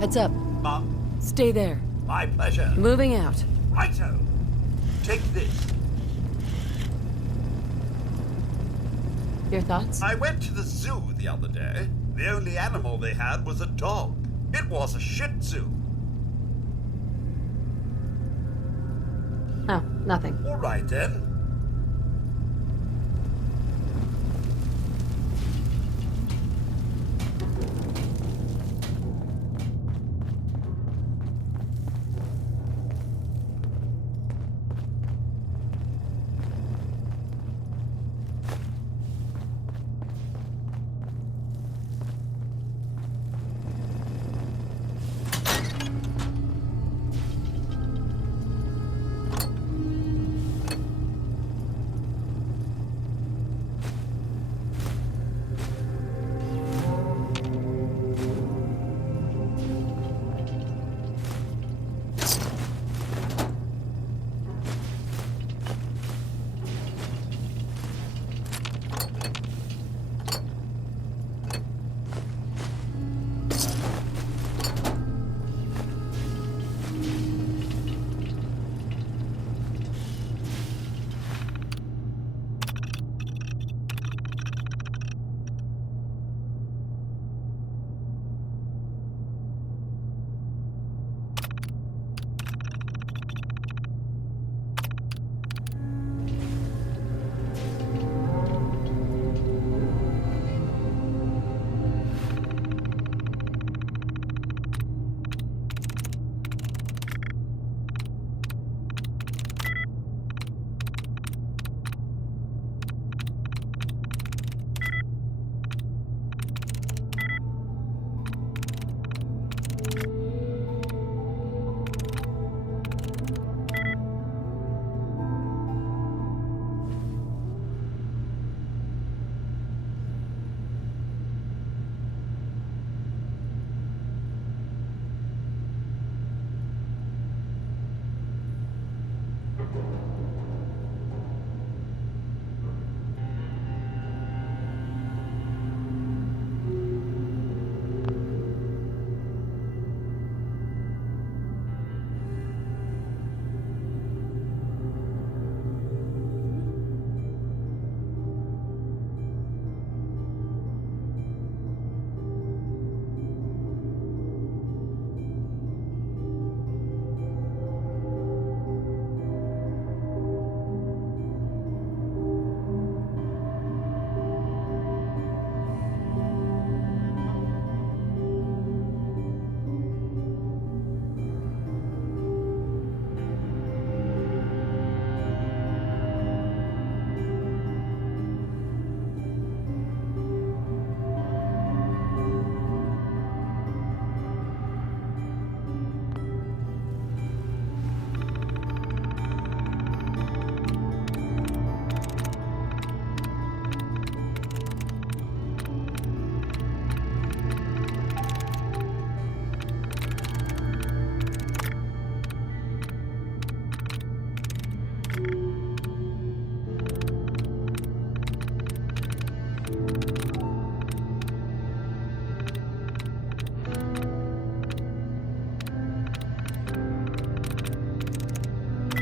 Heads up. Mum, Stay there. my pleasure. Moving out. Righto. Take this. Your thoughts? I went to the zoo the other day. The only animal they had was a dog. It was a Shih Tzu. Oh, nothing. All right then.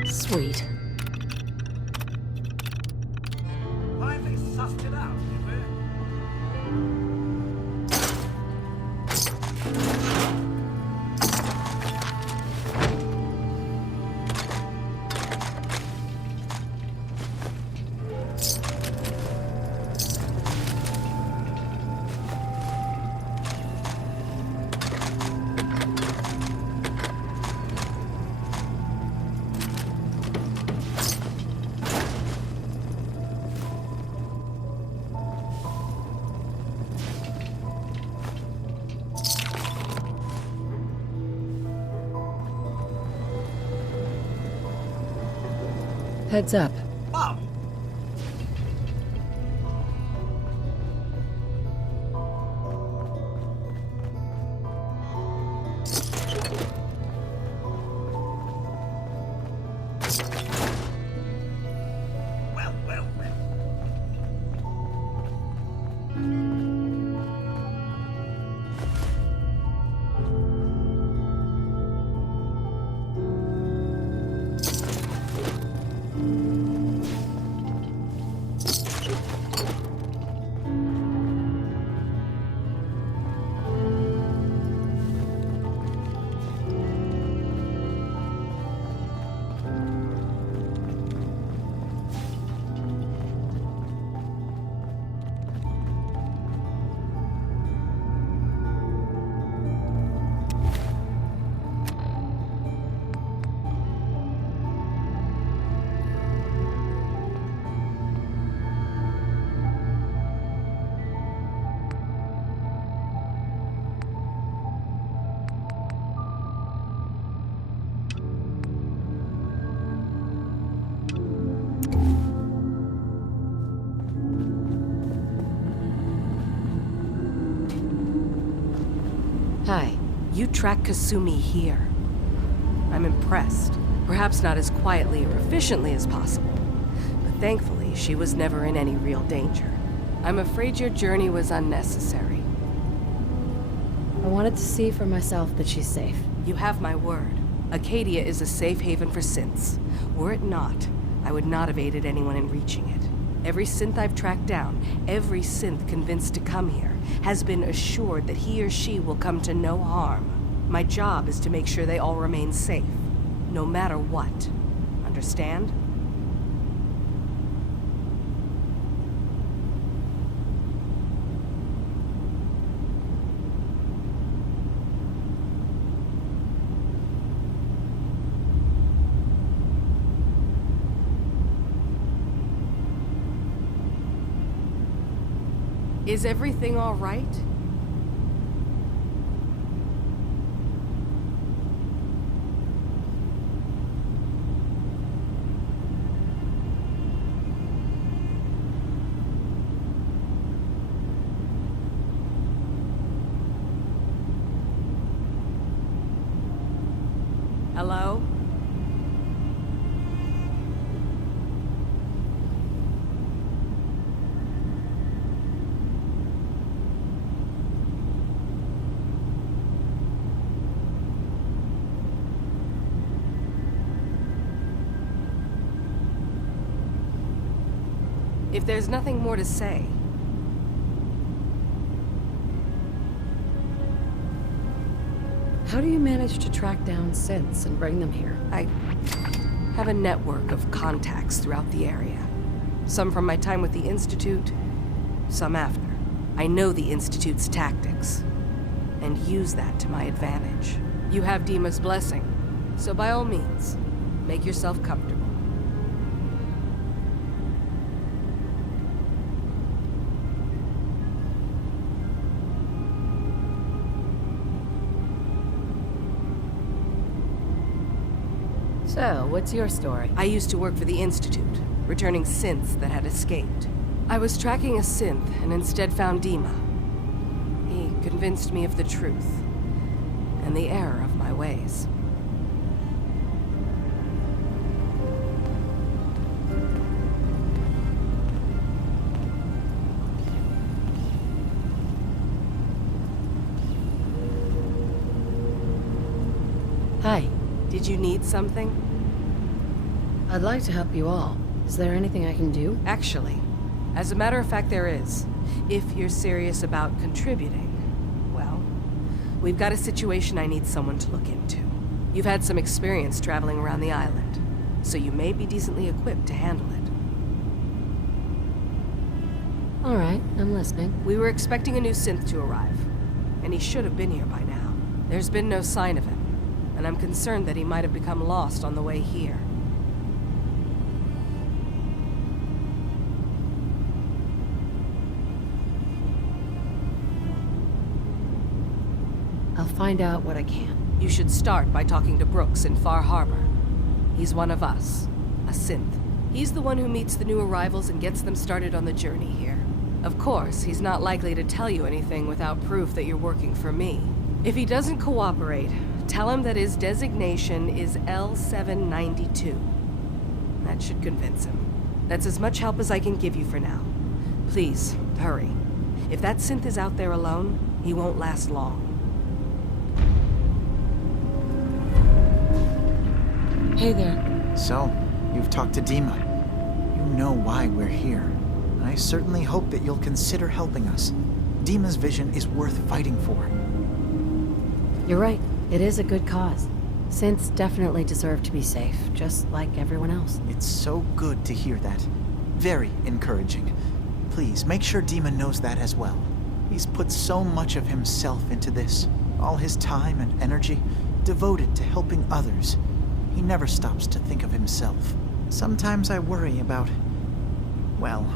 Sweet. Finally sussed it out, did we? Heads up. Mum, well. Hi. You track Kasumi here. I'm impressed. Perhaps not as quietly or efficiently as possible, but thankfully she was never in any real danger. I'm afraid your journey was unnecessary. I wanted to see for myself that she's safe. You have my word. Acadia is a safe haven for synths. Were it not, I would not have aided anyone in reaching it. Every synth I've tracked down, every synth convinced to come here, has been assured that he or she will come to no harm. My job is to make sure they all remain safe, no matter what. Understand? Is everything all right? Hello? If there's nothing more to say, How do you manage to track down synths and bring them here? I have a network of contacts throughout the area. Some from my time with the Institute, some after. I know the Institute's tactics, and use that to my advantage. You have Dima's blessing, so by all means, make yourself comfortable. So, what's your story? I used to work for the Institute, returning synths that had escaped. I was tracking a synth and instead found Dima. He convinced me of the truth and the error of my ways. Hi. Did you need something? I'd like to help you all. Is there anything I can do? Actually, as a matter of fact, there is. If you're serious about contributing, well, we've got a situation I need someone to look into. You've had some experience traveling around the island, so you may be decently equipped to handle it. All right, I'm listening. We were expecting a new synth to arrive, and he should have been here by now. There's been no sign of him, and I'm concerned that he might have become lost on the way here. I'll find out what I can. You should start by talking to Brooks in Far Harbor. He's one of us, a synth. He's the one who meets the new arrivals and gets them started on the journey here. Of course, he's not likely to tell you anything without proof that you're working for me. If he doesn't cooperate, tell him that his designation is L792. That should convince him. That's as much help as I can give you for now. Please, hurry. If that synth is out there alone, he won't last long. Hey there. So, you've talked to Dima. You know why we're here. I certainly hope that you'll consider helping us. Dima's vision is worth fighting for. You're right. It is a good cause. Synths definitely deserve to be safe, just like everyone else. It's so good to hear that. Very encouraging. Please, make sure Dima knows that as well. He's put so much of himself into this. All his time and energy, devoted to helping others. He never stops to think of himself. Sometimes I worry about... well,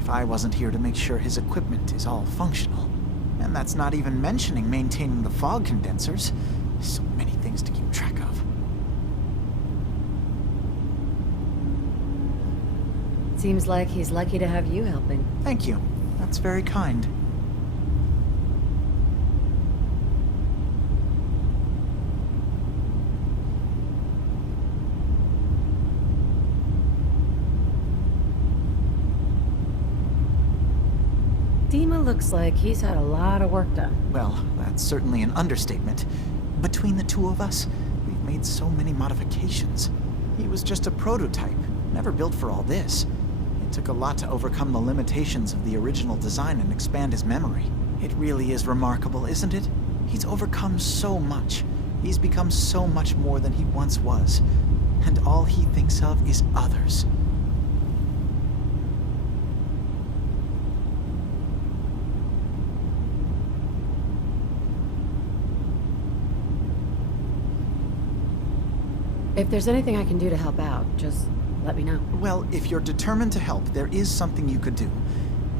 if I wasn't here to make sure his equipment is all functional. And that's not even mentioning maintaining the fog condensers. So many things to keep track of. Seems like he's lucky to have you helping. Thank you. That's very kind. Dima looks like he's had a lot of work done. Well, that's certainly an understatement. Between the two of us, we've made so many modifications. He was just a prototype, never built for all this. It took a lot to overcome the limitations of the original design and expand his memory. It really is remarkable, isn't it? He's overcome so much. He's become so much more than he once was. And all he thinks of is others. If there's anything I can do to help out, just let me know. Well, if you're determined to help, there is something you could do.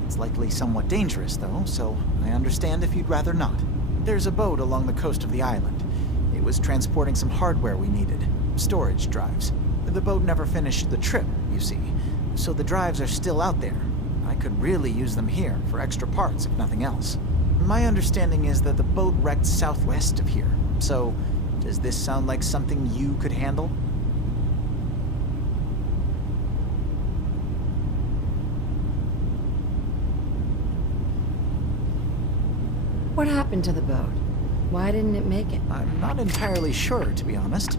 It's likely somewhat dangerous, though, so I understand if you'd rather not. There's a boat along the coast of the island. It was transporting some hardware we needed. Storage drives. The boat never finished the trip, you see, so the drives are still out there. I could really use them here for extra parts, if nothing else. My understanding is that the boat wrecked southwest of here, so does this sound like something you could handle? What happened to the boat? Why didn't it make it? I'm not entirely sure, to be honest.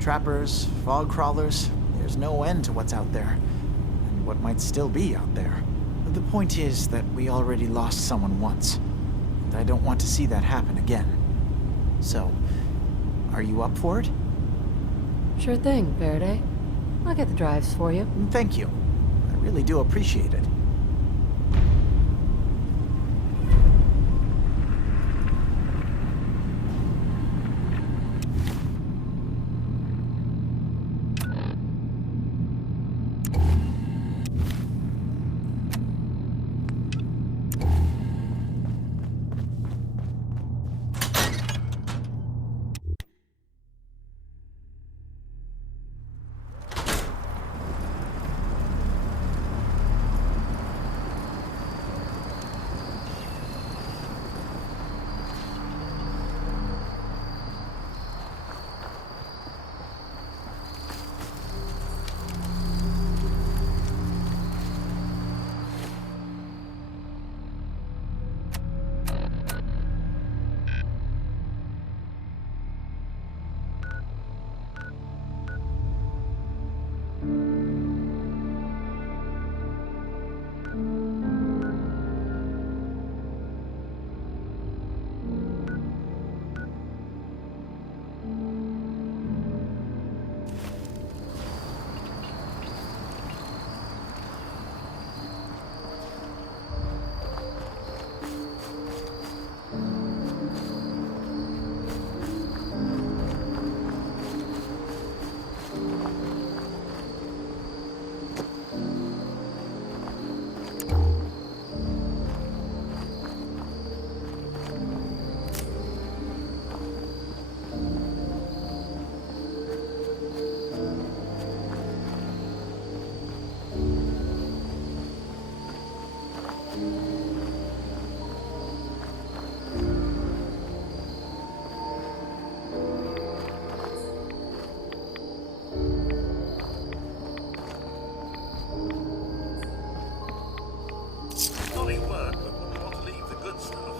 Trappers, fog crawlers, there's no end to what's out there. And what might still be out there. The point is that we already lost someone once. And I don't want to see that happen again. So, are you up for it? Sure thing, Faraday. I'll get the drives for you. Thank you. I really do appreciate it. Funny word, but wouldn't want to leave the good stuff.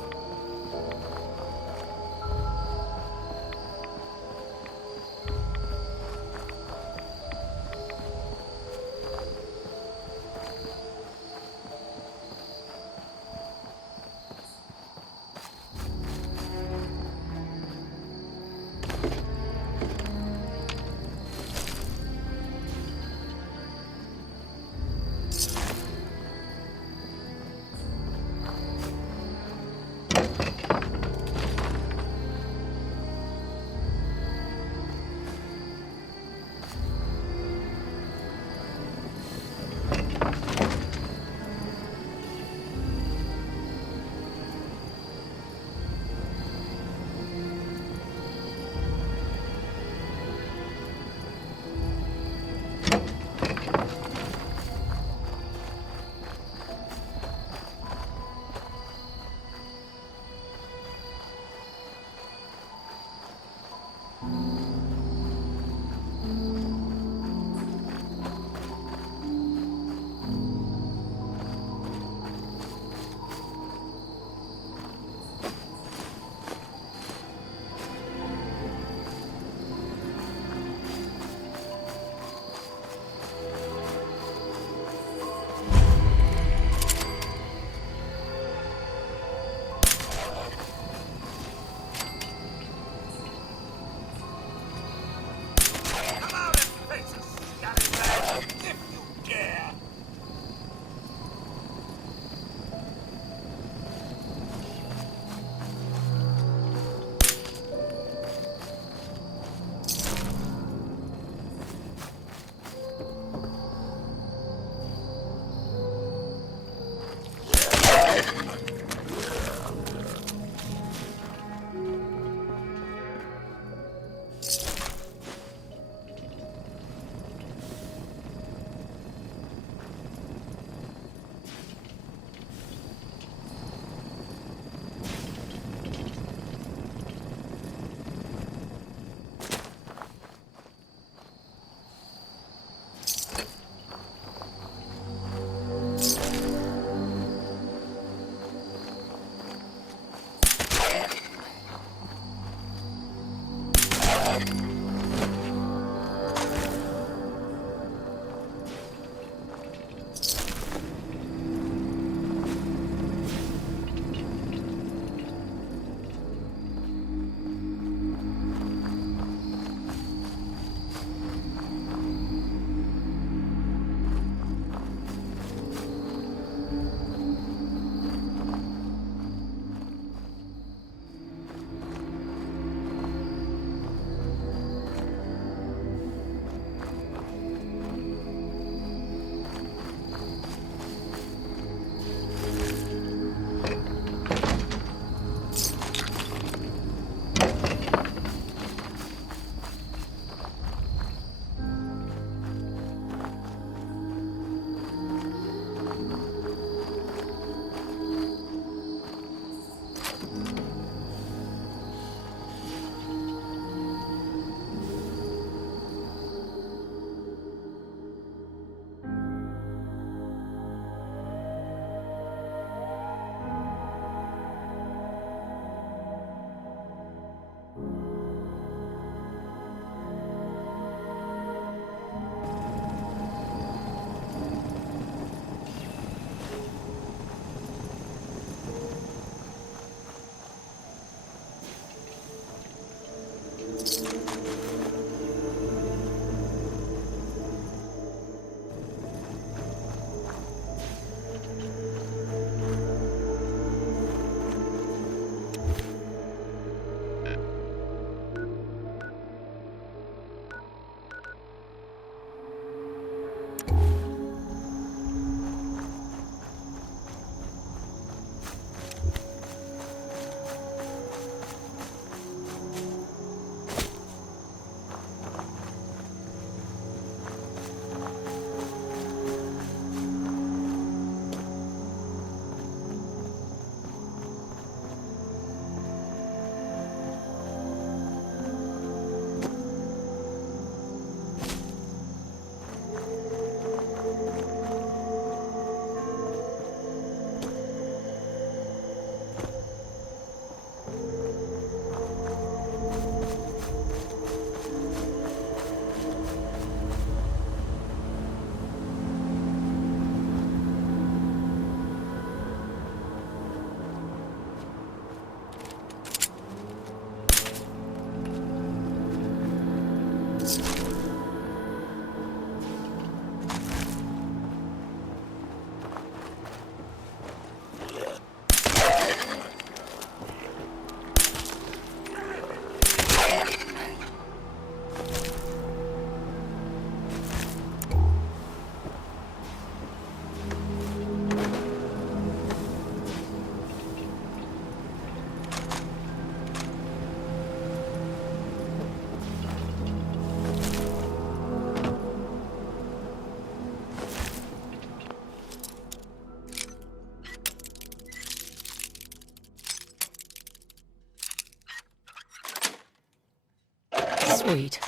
Sweet.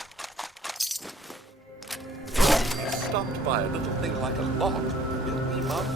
Stopped by a little thing like a lock. Will beam up.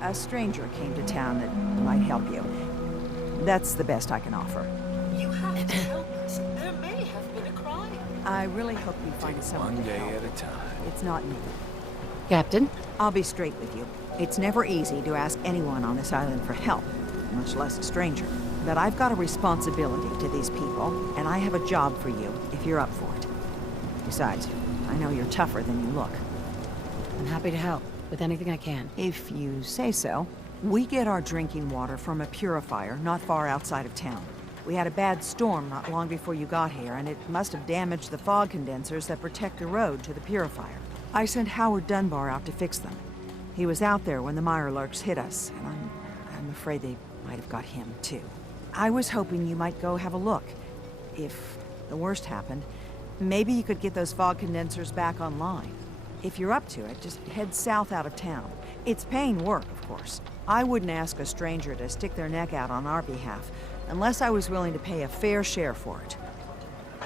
A stranger came to town that might help you. That's the best I can offer. You have to help us. There may have been a crime. I really hope we find someone One to day help. at a time. It's not me. Captain? I'll be straight with you. It's never easy to ask anyone on this island for help, much less a stranger. But I've got a responsibility to these people, and I have a job for you, if you're up for it. Besides, I know you're tougher than you look. I'm happy to help with anything I can. If you say so. We get our drinking water from a purifier not far outside of town. We had a bad storm not long before you got here, and it must have damaged the fog condensers that protect the road to the purifier. I sent Howard Dunbar out to fix them. He was out there when the Mirelurks hit us, and I'm afraid they might have got him, too. I was hoping you might go have a look. If the worst happened, maybe you could get those fog condensers back online. If you're up to it, just head south out of town. It's paying work, of course. I wouldn't ask a stranger to stick their neck out on our behalf, unless I was willing to pay a fair share for it.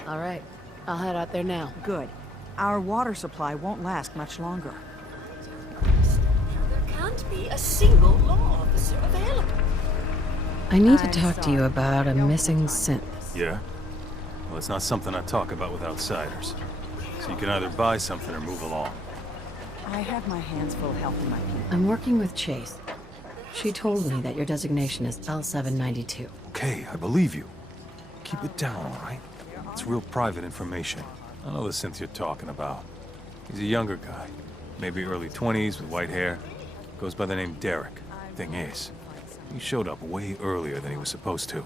All right. I'll head out there now. Good. Our water supply won't last much longer. There can't be a single law officer available. I need to I'm talk to you sorry. about a Don't missing put time into synth. this. Yeah? Well, it's not something I talk about with outsiders. So you can either buy something or move along. I have my hands full helping my people. I'm working with Chase. She told me that your designation is L792. Okay, I believe you. Keep it down, all right? It's real private information. I know the synth you're talking about. He's a younger guy. Maybe early 20s with white hair. Goes by the name Derek. Thing is, he showed up way earlier than he was supposed to.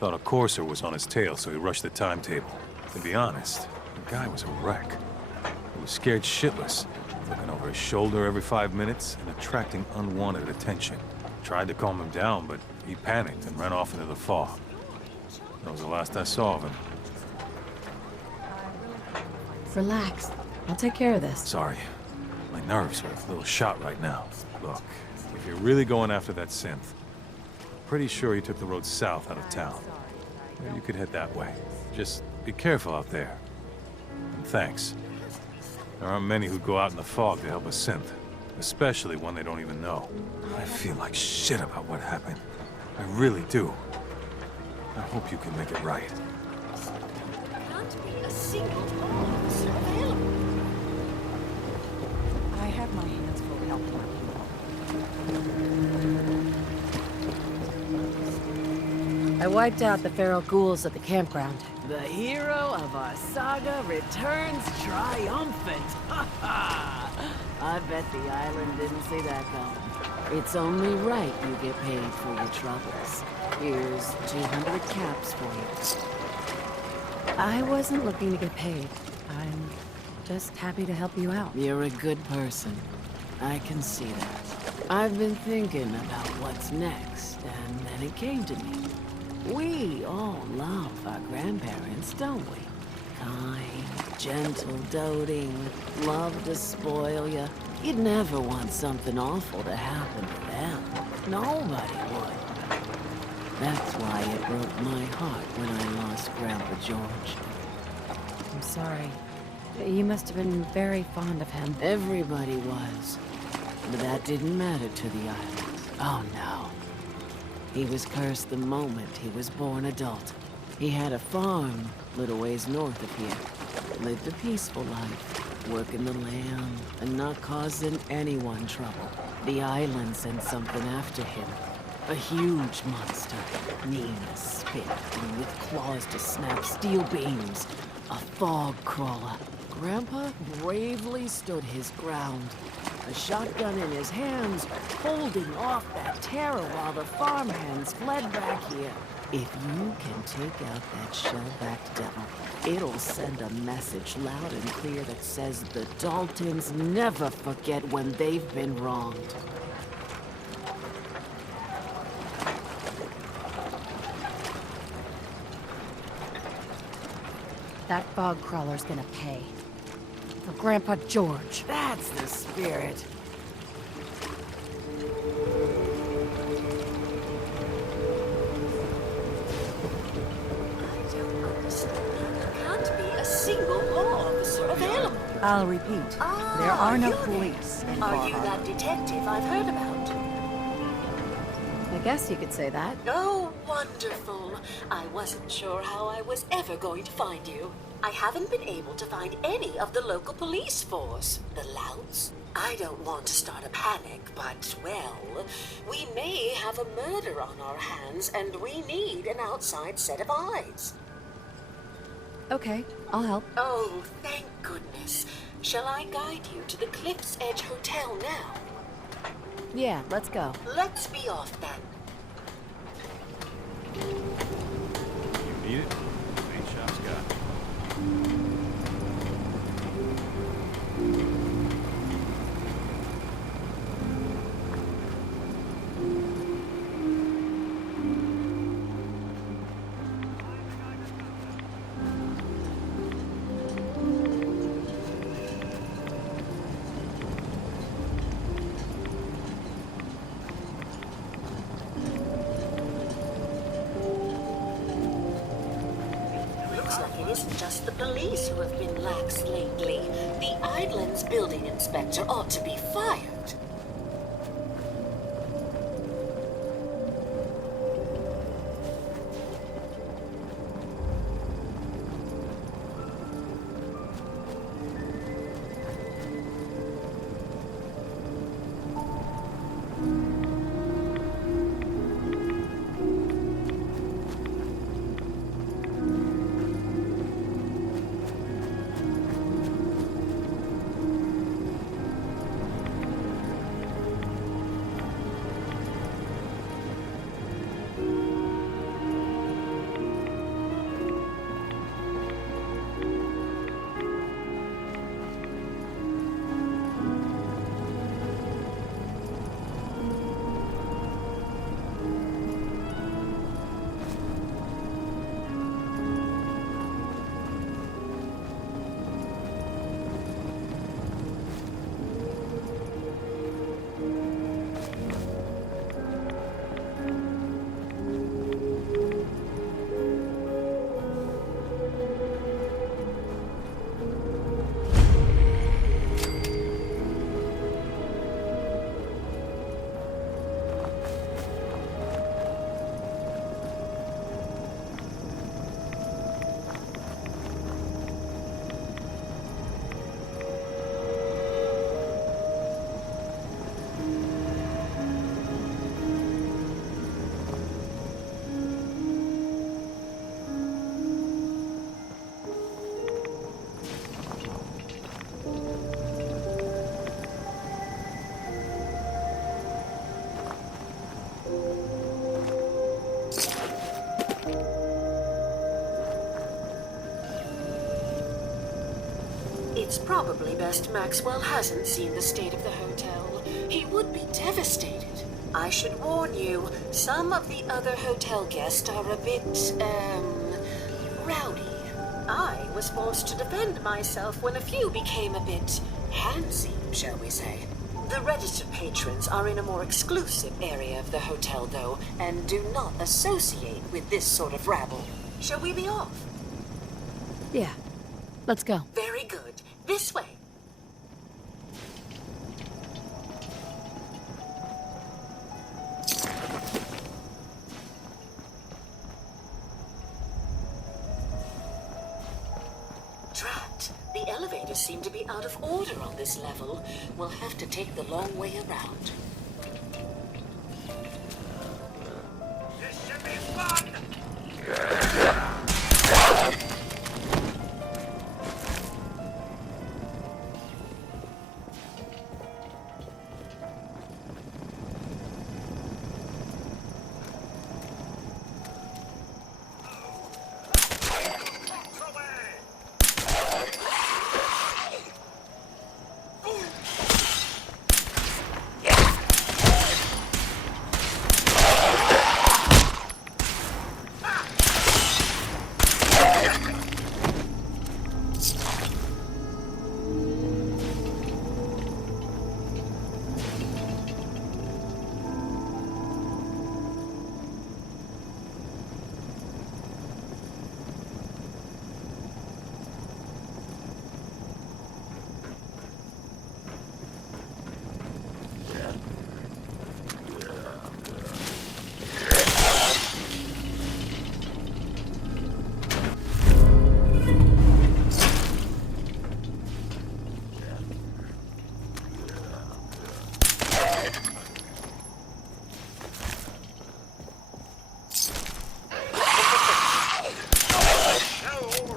Thought a courser was on his tail, so he rushed the timetable. To be honest, the guy was a wreck. He was scared shitless, looking over his shoulder every 5 minutes and attracting unwanted attention. Tried to calm him down, but he panicked and ran off into the fog. That was the last I saw of him. Relax. I'll take care of this. Sorry. My nerves are a little shot right now. Look, if you're really going after that synth, pretty sure he took the road south out of town. Maybe you could head that way. Just be careful out there. And thanks. There aren't many who go out in the fog to help a synth, especially one they don't even know. I feel like shit about what happened. I really do. I hope you can make it right. There can't be a single law officer available. I have my hands full helping my people. I wiped out the feral ghouls at the campground. The hero of our saga returns triumphant. Ha ha! I bet the island didn't see that coming. It's only right you get paid for your troubles. Here's 200 caps for you. I wasn't looking to get paid. I'm just happy to help you out. You're a good person. I can see that. I've been thinking about what's next, and then it came to me. We all love our grandparents, don't we? Kind, gentle, doting, love to spoil you. You'd never want something awful to happen to them. Nobody would. That's why it broke my heart when I lost Grandpa George. I'm sorry. You must have been very fond of him. Everybody was. But that didn't matter to the island. Oh no. He was cursed the moment he was born adult. He had a farm little ways north of here. Lived a peaceful life, working the land and not causing anyone trouble. The island sent something after him. A huge monster, mean as spit, and with claws to snap steel beams. A fog crawler. Grandpa bravely stood his ground. A shotgun in his hands, holding off that terror while the farmhands fled back here. If you can take out that shell-backed devil, it'll send a message loud and clear that says the Daltons never forget when they've been wronged. That fog crawler's gonna pay. For Grandpa George. That's the spirit. I don't understand. There can't be a single law officer available. I'll repeat. There are no police in Far Are you Harbor. that detective I've heard about? I guess you could say that. Oh, wonderful. I wasn't sure how I was ever going to find you. I haven't been able to find any of the local police force. The Louts? I don't want to start a panic, but, well, we may have a murder on our hands, and we need an outside set of eyes. Okay, I'll help. Oh, thank goodness. Shall I guide you to the Cliff's Edge Hotel now? Yeah, let's go. Let's be off then. You need it? Paint shop's got it. Looks like it isn't just the police who have been lax lately. The Island's building inspector ought to be fired. It's probably best Maxwell hasn't seen the state of the hotel. He would be devastated. I should warn you, some of the other hotel guests are a bit, rowdy. I was forced to defend myself when a few became a bit handsy, shall we say. The registered patrons are in a more exclusive area of the hotel, though, and do not associate with this sort of rabble. Shall we be off? Yeah, let's go. Very good. This way. Drat. The elevators seem to be out of order on this level. We'll have to take the long way around. This should be fun!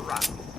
around.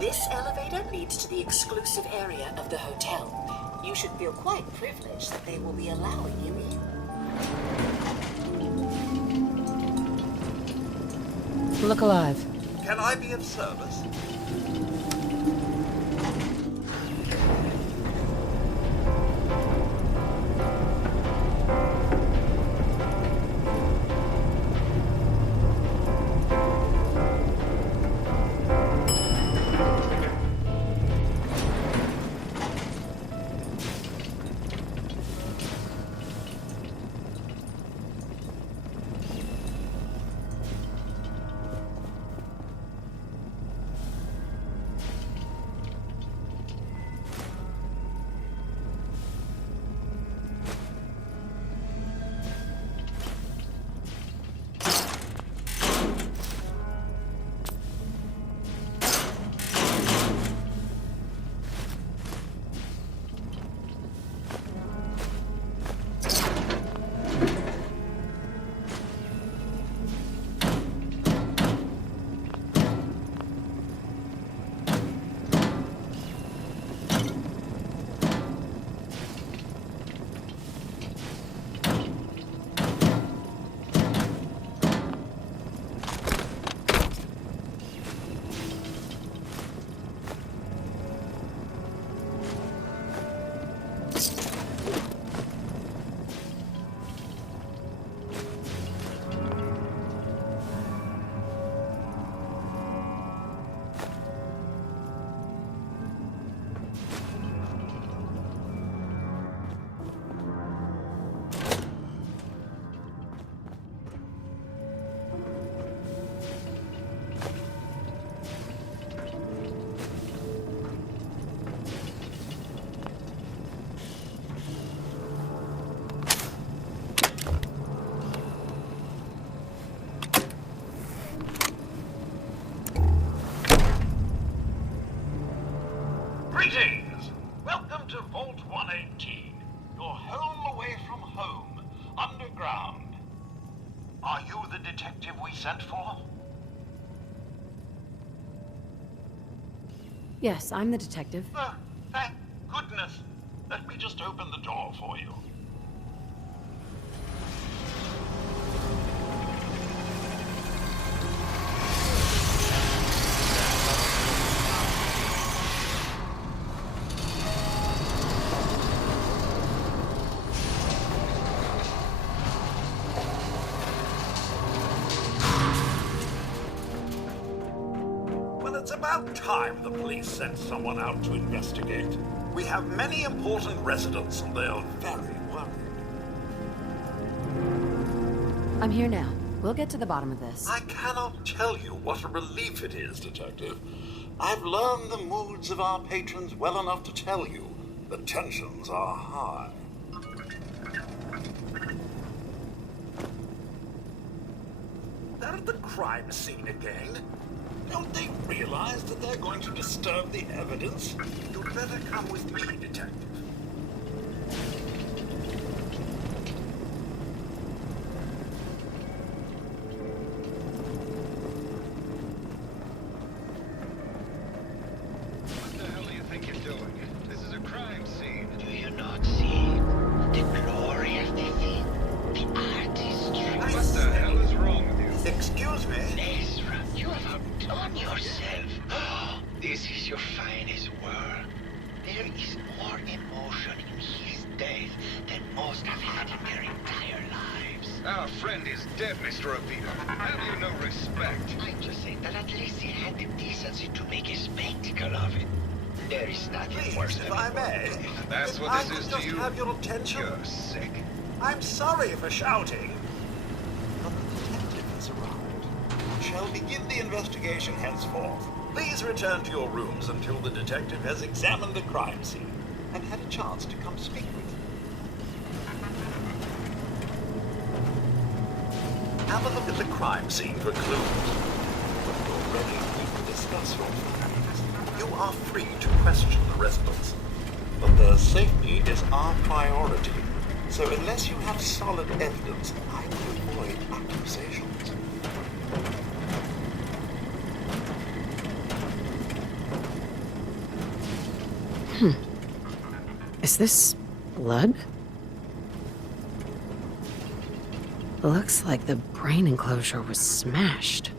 This elevator leads to the exclusive area of the hotel. You should feel quite privileged that they will be allowing you in. Look alive. Can I be of service? Greetings! Welcome to Vault 118, your home away from home, underground. Are you the detective we sent for? Yes, I'm the detective. Oh, thank goodness. Let me just open the door for you. It's about time the police sent someone out to investigate. We have many important residents and they are very worried. I'm here now. We'll get to the bottom of this. I cannot tell you what a relief it is, Detective. I've learned the moods of our patrons well enough to tell you the tensions are high. They're at the crime scene again. Don't they realize that they're going to disturb the evidence? You'd better come with me, Detective. What the hell do you think you're doing? This is a crime scene. Do you not see the glory of the thing? The artistry. What the hell is wrong with you? Excuse me? Ezra, you have outdone yourself. This is your finest work. There is more emotion in his death than most have had in their entire lives. Our friend is dead, Mr. Avita. Have you no respect? I'm just saying that at least he had the decency to make a spectacle of it. There is nothing Please, worse if than I may. That's if what I this could is just to you? have your attention. You're sick. I'm sorry for shouting. But the detective has arrived. Shall begin the investigation henceforth. Please return to your rooms until the detective has examined the crime scene and had a chance to come speak with you. Have a look at the crime scene for clues. When you're ready, we can discuss your findings. You are free to question the residents, but their safety is our priority. So unless you have solid evidence, I will avoid accusations. Is this blood? Looks like the brain enclosure was smashed.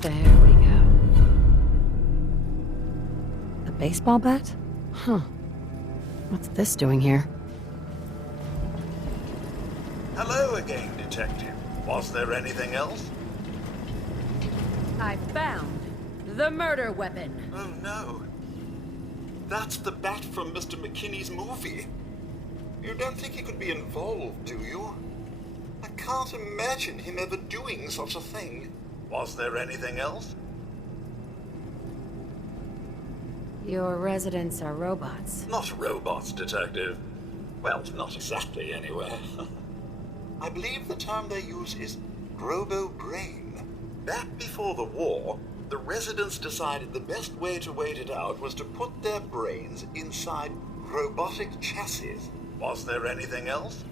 There we go. The baseball bat? Huh. What's this doing here? Hello again, Detective. Was there anything else? I found the murder weapon. Oh no. That's the bat from Mr. McKinney's movie. You don't think he could be involved, do you? I can't imagine him ever doing such a thing. Was there anything else? Your residents are robots. Not robots, Detective. Well, not exactly, anyway. I believe the term they use is robo-brain. Back before the war, the residents decided the best way to wait it out was to put their brains inside robotic chassis. Was there anything else?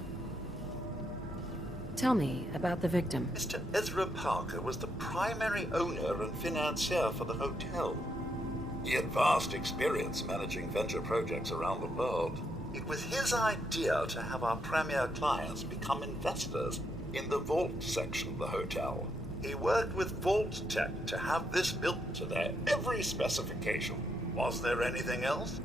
Tell me about the victim. Mr. Ezra Parker was the primary owner and financier for the hotel. He had vast experience managing venture projects around the world. It was his idea to have our premier clients become investors in the vault section of the hotel. He worked with Vault Tech to have this built to their every specification. Was there anything else?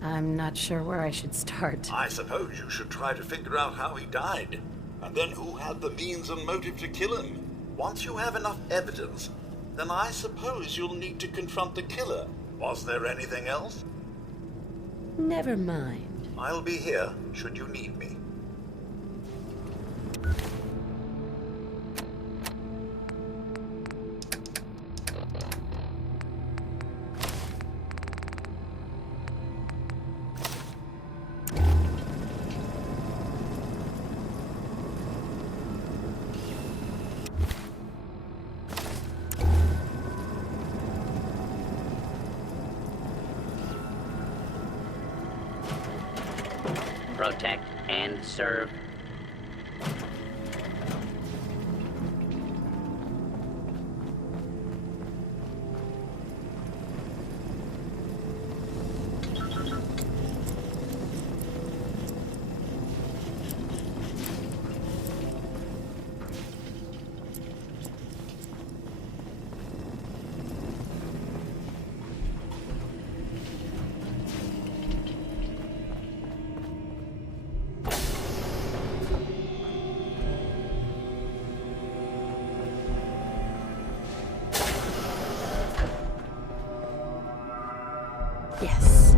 I'm not sure where I should start. I suppose you should try to figure out how he died, and then who had the means and motive to kill him. Once you have enough evidence, then I suppose you'll need to confront the killer. Was there anything else? Never mind. I'll be here, should you need me. Protect and serve. Yes.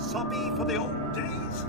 Soppy for the old days.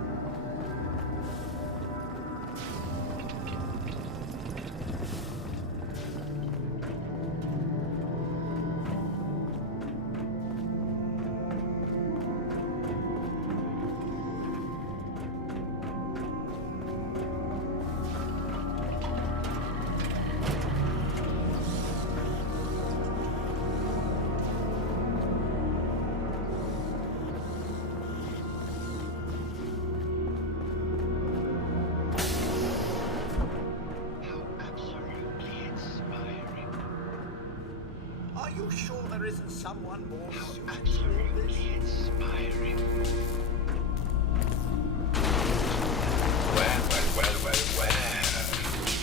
Are you sure there isn't someone more Absolutely inspiring. Well.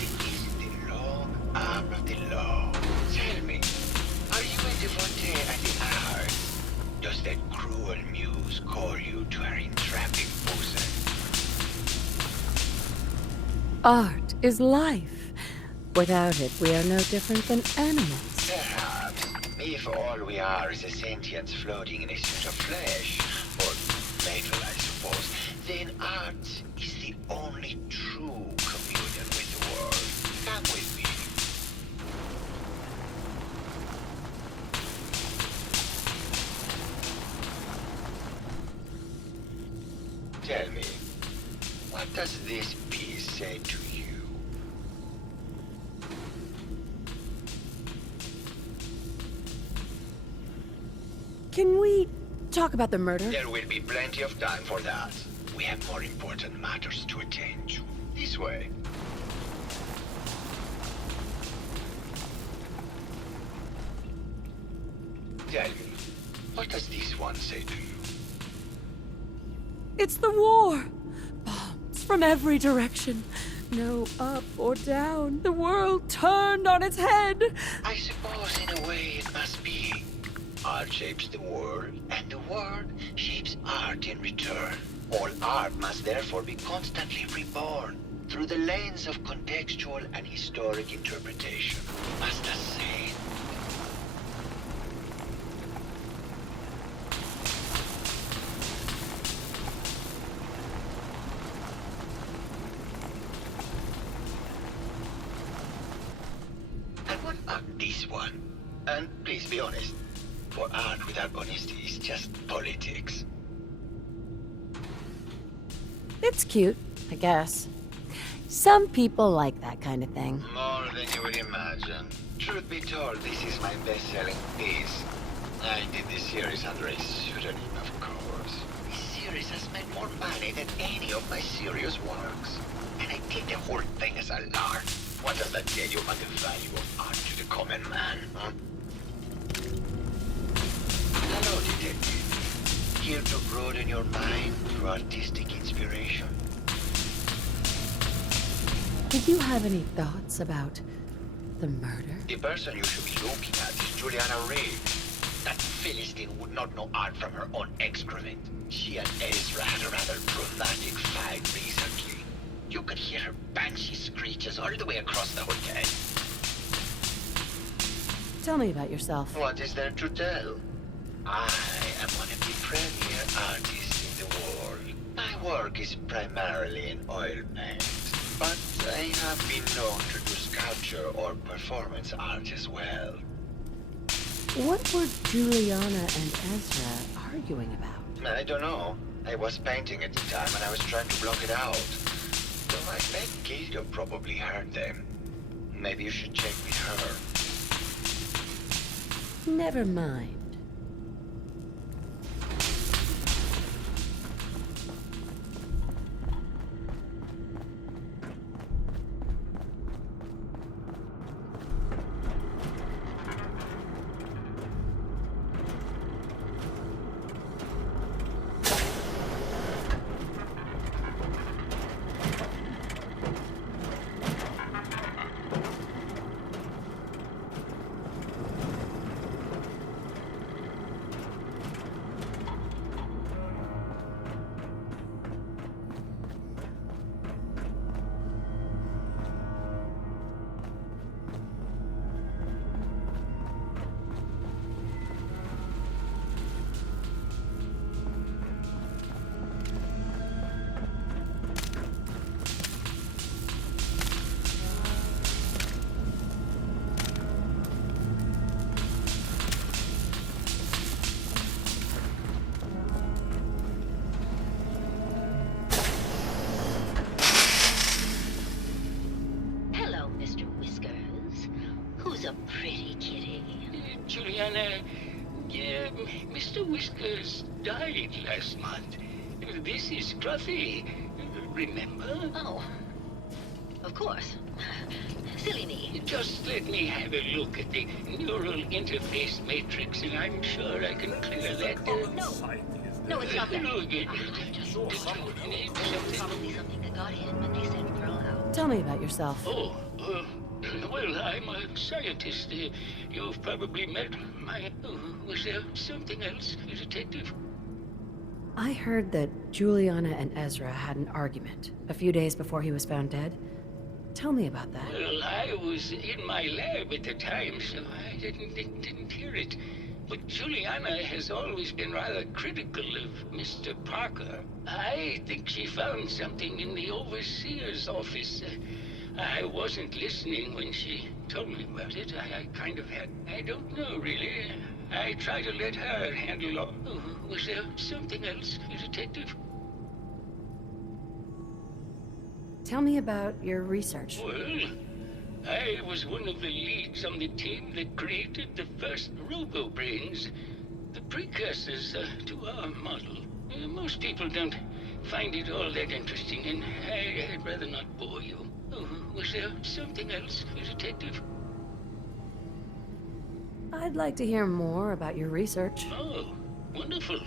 It is the long arm of the law. Tell me, are you a devotee at the art? Does that cruel muse call you to her entrapping bosom? Art is life. Without it, we are no different than animals. Perhaps, if all we are is a sentience floating in a suit of flesh, or metal, I suppose, then art is the only true communion with the world. Come with me. Tell me, what does this piece say to you? Can we talk about the murder? There will be plenty of time for that. We have more important matters to attend to. This way. Tell me, what does this one say to you? It's the war! Bombs from every direction. No up or down. The world turned on its head. I suppose in a way it must be. Art shapes the world, and the world shapes art in return. All art must therefore be constantly reborn through the lens of contextual and historic interpretation. Must I say? And what about this one? And please be honest. For art without honesty is just politics. It's cute, I guess. Some people like that kind of thing. More than you would imagine. Truth be told, this is my best-selling piece. I did this series under a pseudonym, of course. This series has made more money than any of my serious works. And I did the whole thing as a lark. What does that tell you about the value of art to the common man, huh? Hello, detective. Here to broaden your mind through artistic inspiration. Did you have any thoughts about the murder? The person you should be looking at is Juliana Reed. That Philistine would not know art from her own excrement. She and Ezra had a rather dramatic fight recently. You could hear her banshee screeches all the way across the hotel. Tell me about yourself. What is there to tell? I am one of the premier artists in the world. My work is primarily in oil paint, but I have been known to do sculpture or performance art as well. What were Juliana and Ezra arguing about? I don't know. I was painting at the time and I was trying to block it out. Though I bet Gildo probably heard them. Maybe you should check with her. Never mind. Juliana, Mr. Whiskers died last month. This is Scruffy. Remember? Oh, of course. Silly me. Just let me have a look at the neural interface matrix, and I'm sure I can clear that. No, it's not that. Look at Probably something that got in when they sent Pearl out. Tell me about yourself. Oh, well, I'm a scientist. You've probably met my... was there something else, Detective? I heard that Juliana and Ezra had an argument a few days before he was found dead. Tell me about that. Well, I was in my lab at the time, so I didn't hear it. But Juliana has always been rather critical of Mr. Parker. I think she found something in the overseer's office. I wasn't listening when she told me about it. I kind of had... I don't know, really. I try to let her handle all... Was there something else, Detective? Tell me about your research. Well, I was one of the leads on the team that created the first robo-brains. the precursors to our model. Most people don't find it all that interesting, and I'd rather not bore you. Oh, was there something else, Detective? I'd like to hear more about your research. Oh, wonderful.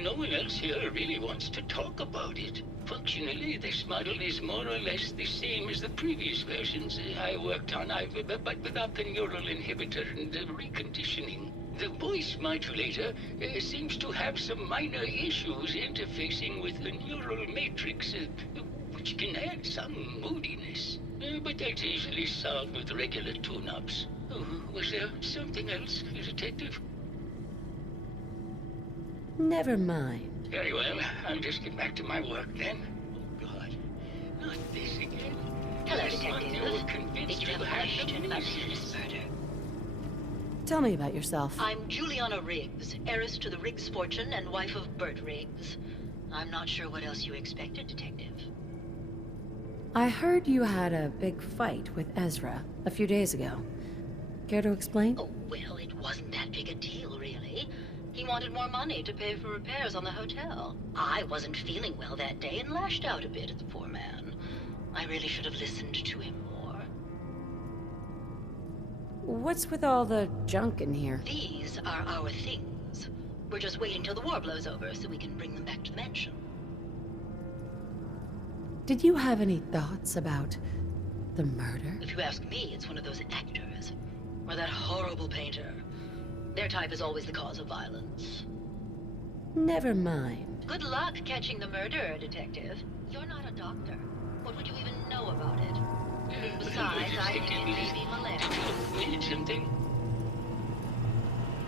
No one else here really wants to talk about it. Functionally, this model is more or less the same as the previous versions I worked on, but without the neural inhibitor and the reconditioning. The voice modulator seems to have some minor issues interfacing with the neural matrix, which can add some moodiness. But that's easily solved with regular tune-ups. Oh, was there something else, Detective? Never mind. Very well. I'll just get back to my work then. Oh, God. Not this again. Hello, Last month Detective. you were convinced Did you have a had question the about the reason. heinous murder? Tell me about yourself. I'm Juliana Riggs, heiress to the Riggs fortune and wife of Bert Riggs. I'm not sure what else you expected, Detective. I heard you had a big fight with Ezra a few days ago. Care to explain? Oh, well, it wasn't that big a deal, really. He wanted more money to pay for repairs on the hotel. I wasn't feeling well that day and lashed out a bit at the poor man. I really should have listened to him more. What's with all the junk in here? These are our things. We're just waiting till the war blows over so we can bring them back to the mansion. Did you have any thoughts about the murder? If you ask me, it's one of those actors. Or that horrible painter. Their type is always the cause of violence. Never mind. Good luck catching the murderer, Detective. You're not a doctor. What would you even know about it? Besides, I think it may be malaria. Need something?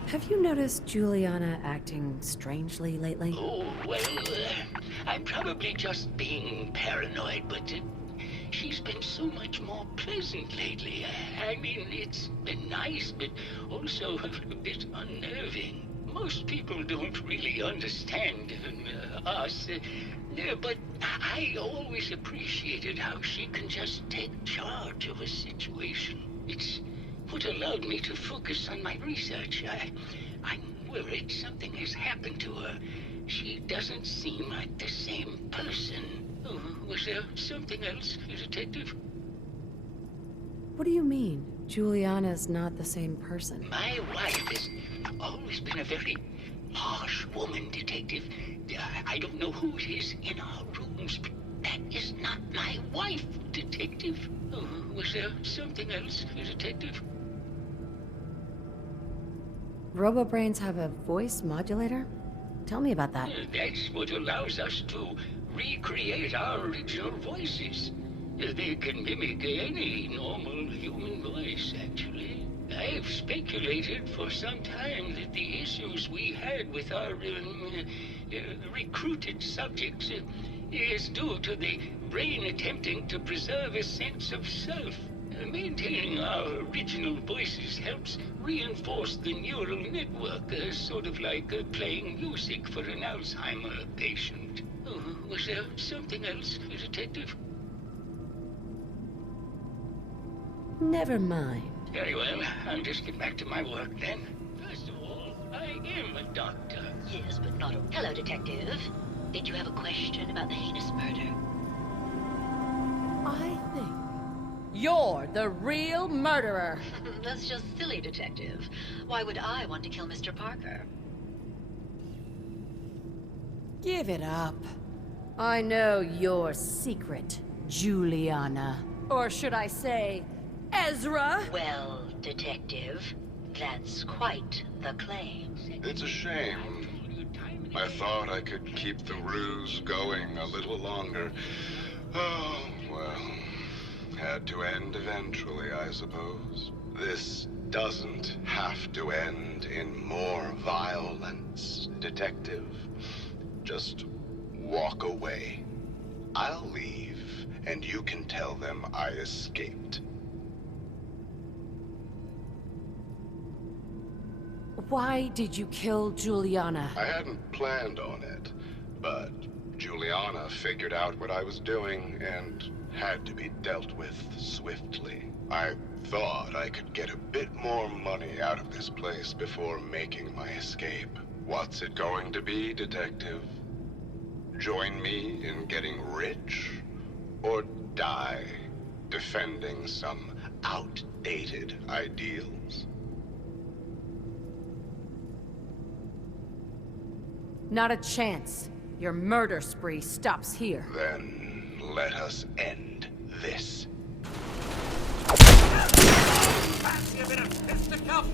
Have you noticed Juliana acting strangely lately? Oh, well, I'm probably just being paranoid, but she's been so much more pleasant lately. I mean, it's been nice, but also a bit unnerving. Most people don't really understand us, but I always appreciated how she can just take charge of a situation. It's what allowed me to focus on my research. I'm worried something has happened to her. She doesn't seem like the same person. Oh, was there something else, Detective? What do you mean? Juliana's not the same person. My wife has always been a very harsh woman, Detective. I don't know who it is in our rooms, but that is not my wife, Detective. Oh, was there something else, Detective? Robobrains have a voice modulator? Tell me about that. That's what allows us to recreate our original voices. They can mimic any normal human voice, actually. I've speculated for some time that the issues we had with our recruited subjects is due to the brain attempting to preserve a sense of self. Maintaining our original voices helps reinforce the neural network, sort of like playing music for an Alzheimer patient. Oh, was there something else, Detective? Never mind. Very well, I'll just get back to my work then. First of all, I am a doctor. Yes, but not a... Hello, Detective. Did you have a question about the heinous murder? I think you're the real murderer. That's just silly, Detective. Why would I want to kill Mr. Parker? Give it up. I know your secret, Juliana. Or should I say, Ezra? Well, Detective, that's quite the claim. It's a shame. I thought I could keep the ruse going a little longer. Oh, well. Had to end eventually, I suppose. This doesn't have to end in more violence, Detective. Just walk away. I'll leave, and you can tell them I escaped. Why did you kill Juliana? I hadn't planned on it, but Juliana figured out what I was doing and had to be dealt with swiftly. I Thought I could get a bit more money out of this place before making my escape. What's it going to be, Detective? Join me in getting rich? Or die defending some outdated ideals? Not a chance. Your murder spree stops here. Then let us end this. Fancy a bit of fisticuffs,